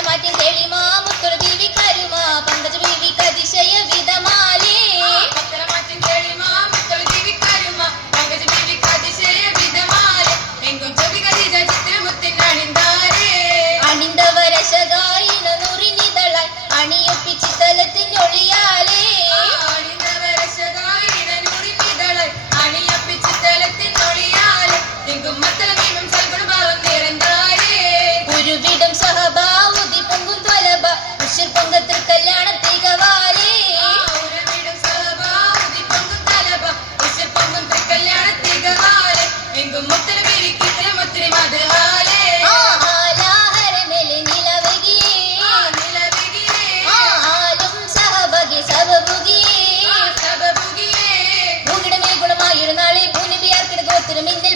പത്തരമാറ്റിൻ തെളിമാ മുത്തുറ ബീവി കരുമാ പങ്കജ ബീവി കതിശയ വിധമാലേ പത്തരമാറ്റിൻ തെളിമാ മുത്തുറ ബീവി കരുമാ പങ്കജ ബീവി കതിശയ വിധമാലേ എങ്കും ജബി കദിജ ചിത്രമുത്തിൻ അണിന്താരേ അണിന്തവരശകായിന നുറിഞ്ഞിതളായി അണിയൊപ്പിച്ച് തലത്തിനൊളിയാലേ അണിന്തവരശകായിന നുറിഞ്ഞിതളായി അണിയൊപ്പിച്ച് തലത്തിനൊളിയാലേ എങ്കും മത്തലമീമം സൽഗുണഭാവം നിറന്താരേ ഉരുവിടും സഹബാവുതി പൊങ്കും ത്വലബ ഉശിർ പൊങ്കത്തിൽ കല്യാണ തികവാലേ ഉരുവിടും സഹബാവുതി പൊങ്കും ത്വലബ ഉശിർ പൊങ്കും കല്യാണ തികവാലേ എങ്കും മുത്തലബീവി കിത്രമുത്തിരി മധുഹാലേ സബബുഗിയേ സബബുഗിയേ ഭൂഗിടമേ ഗുണമായിരുന്നാളെ ഭൂനിബിയാർക്കിട ഗോത്തിരമിന്റെ